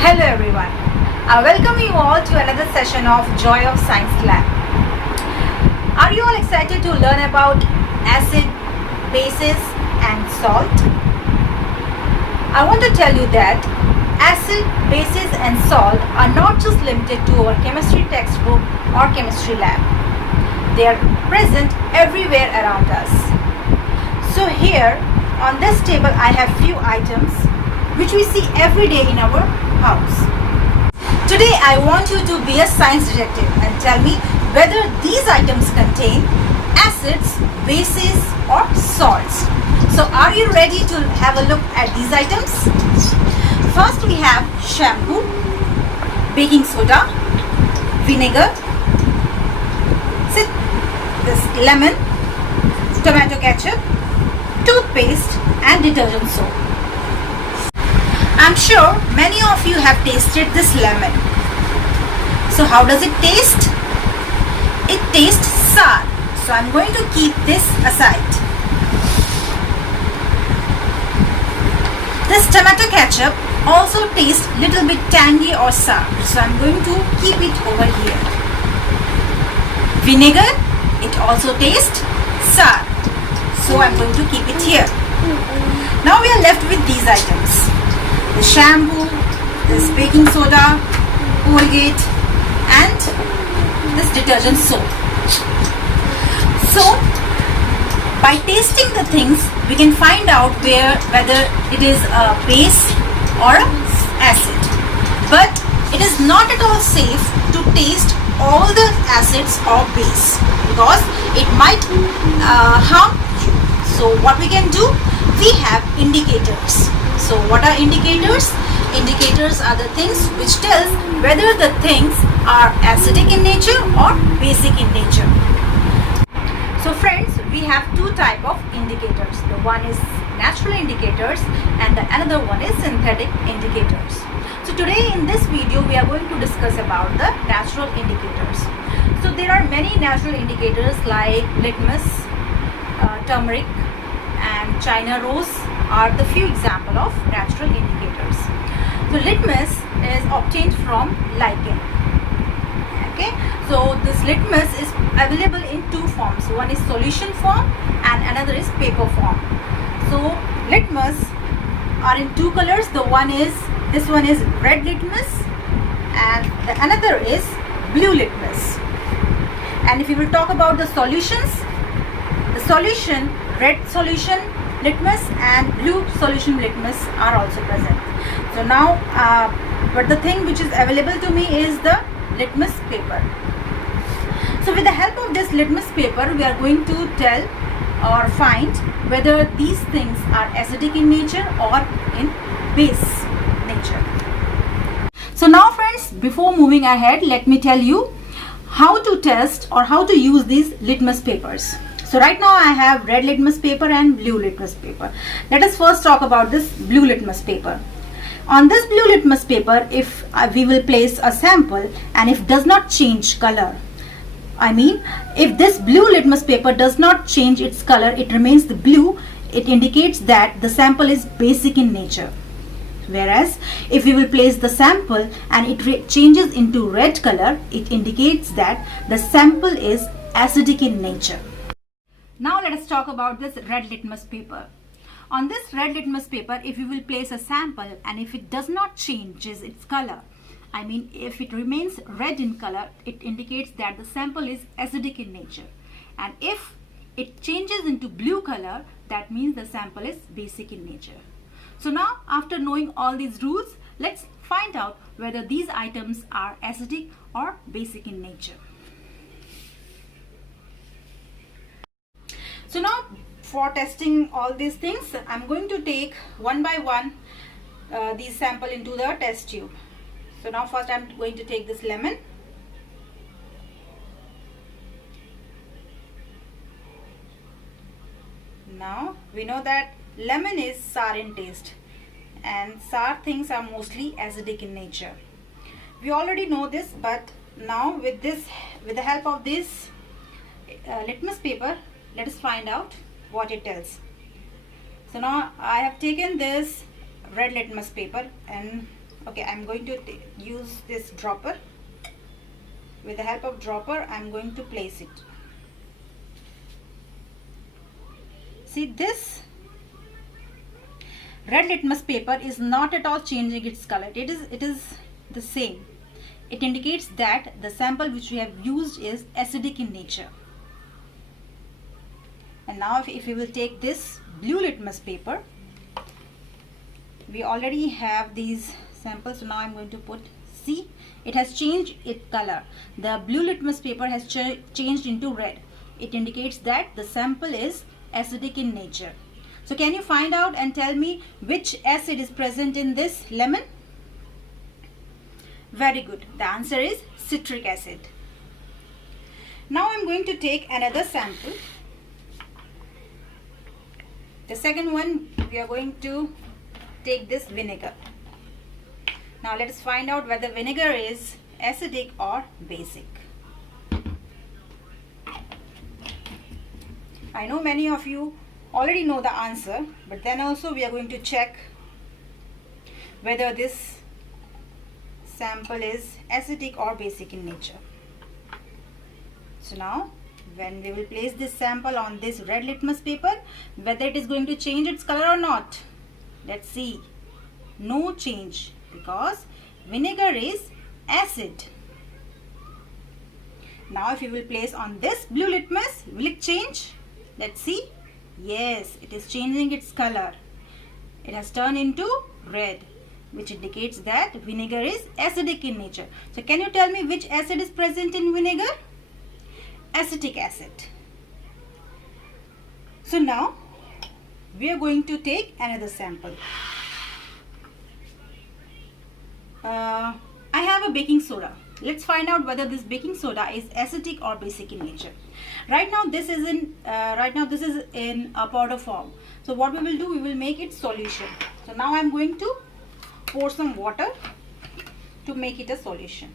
Hello everyone, I welcome you all to another session of Joy of Science Lab. Are you all excited to learn about acid, bases and salt? I want to tell you that acid, bases and salt are not just limited to our chemistry textbook or chemistry lab. They are present everywhere around us. So here on this table I have few items which we see every day in our house. Today I want you to be a science detective and tell me whether these items contain acids, bases or salts. So are you ready to have a look at these items? First we have shampoo, baking soda, vinegar, this lemon, tomato ketchup, toothpaste and detergent soap. I'm sure many of you have tasted this lemon. So how does it taste? It tastes sour. So I'm going to keep this aside. This tomato ketchup also tastes little bit tangy or sour. So I'm going to keep it over here. Vinegar, it also tastes sour. So I'm going to keep it here. Now we are left with these items. The shampoo, this baking soda, Colgate and this detergent soap. So by tasting the things we can find out whether it is a base or an acid. But it is not at all safe to taste all the acids or base because it might harm you. So what we can do? We have indicators. So what are indicators? Indicators are the things which tells whether the things are acidic in nature or basic in nature. So friends, we have two types of indicators. The one is natural indicators and the another one is synthetic indicators. So today in this video we are going to discuss about the natural indicators. So there are many natural indicators like litmus, turmeric and China rose are the few examples of natural indicators. So litmus is obtained from lichen. Okay, so this litmus is available in two forms. One is solution form and another is paper form. So litmus are in two colors. This one is red litmus and the another is blue litmus. And if you will talk about the solutions, the solution, red solution litmus and blue solution litmus are also present. So now but the thing which is available to me is the litmus paper. So with the help of this litmus paper we are going to tell or find whether these things are acidic in nature or in base nature. So now friends, before moving ahead, let me tell you how to test or how to use these litmus papers. So right now I have red litmus paper and blue litmus paper. Let us first talk about this blue litmus paper. On this blue litmus paper, if we will place a sample and if does not change color, I mean if this blue litmus paper does not change its color, it remains the blue, it indicates that the sample is basic in nature. Whereas if we will place the sample and it changes into red color, it indicates that the sample is acidic in nature. Now let us talk about this red litmus paper. On this red litmus paper, if you will place a sample and if it does not change its color, I mean if it remains red in color, it indicates that the sample is acidic in nature. And if it changes into blue color, that means the sample is basic in nature. So now after knowing all these rules, let's find out whether these items are acidic or basic in nature. So now for testing all these things, I'm going to take one by one these sample into the test tube. So now first I'm going to take this lemon. Now we know that lemon is sour in taste and sour things are mostly acidic in nature. We already know this, but now with the help of this litmus paper, let us find out what it tells. So now I have taken this red litmus paper and Okay, I'm going to use this dropper. With the help of dropper, I'm going to place it. See, this red litmus paper is not at all changing its color. It is the same. It indicates that the sample which we have used is acidic in nature. And now if we will take this blue litmus paper, we already have these samples. So now I'm going to put, see, it has changed its color. The blue litmus paper has changed into red. It indicates that the sample is acidic in nature. So can you find out and tell me which acid is present in this lemon? Very good. The answer is citric acid. Now I'm going to take another sample. The second one, we are going to take this vinegar. Now let us find out whether vinegar is acidic or basic. I know many of you already know the answer, but then also we are going to check whether this sample is acidic or basic in nature. So now when we will place this sample on this red litmus paper, whether it is going to change its color or not. Let's see. No change, because vinegar is acid. Now if you will place on this blue litmus, will it change? Let's see. Yes, it is changing its color. It has turned into red, which indicates that vinegar is acidic in nature. So can you tell me which acid is present in vinegar? Acetic acid. So now we are going to take another sample. I have a baking soda. Let's find out whether this baking soda is acidic or basic in nature. Right now this is in a powder form. So what we will do, we will make it solution. So now I'm going to pour some water to make it a solution.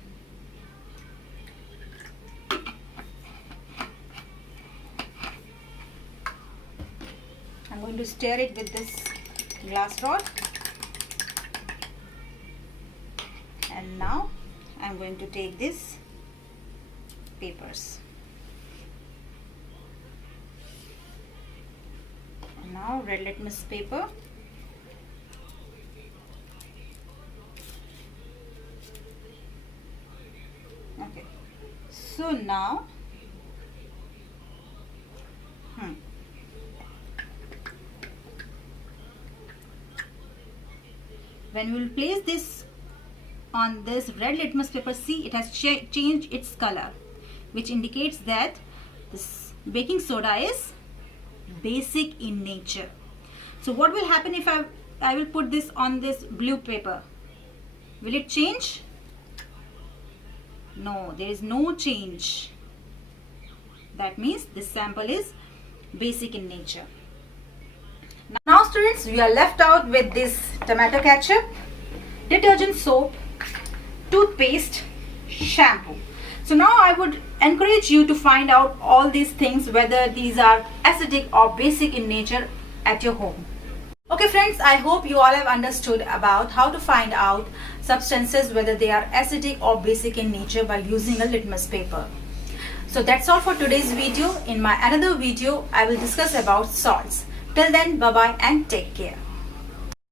I'm going to stir it with this glass rod. And now I'm going to take these papers. And now red litmus paper. Okay. So now when we will place this on this red litmus paper, see, it has changed its color, which indicates that this baking soda is basic in nature. So what will happen if I will put this on this blue paper? Will it change? No, there is no change. That means this sample is basic in nature. Now students, we are left out with this tomato ketchup, detergent soap, toothpaste, shampoo. So now I would encourage you to find out all these things, whether these are acidic or basic in nature at your home. Okay friends, I hope you all have understood about how to find out substances whether they are acidic or basic in nature by using a litmus paper. So that's all for today's video. In my another video, I will discuss about salts. Till then, bye bye and take care.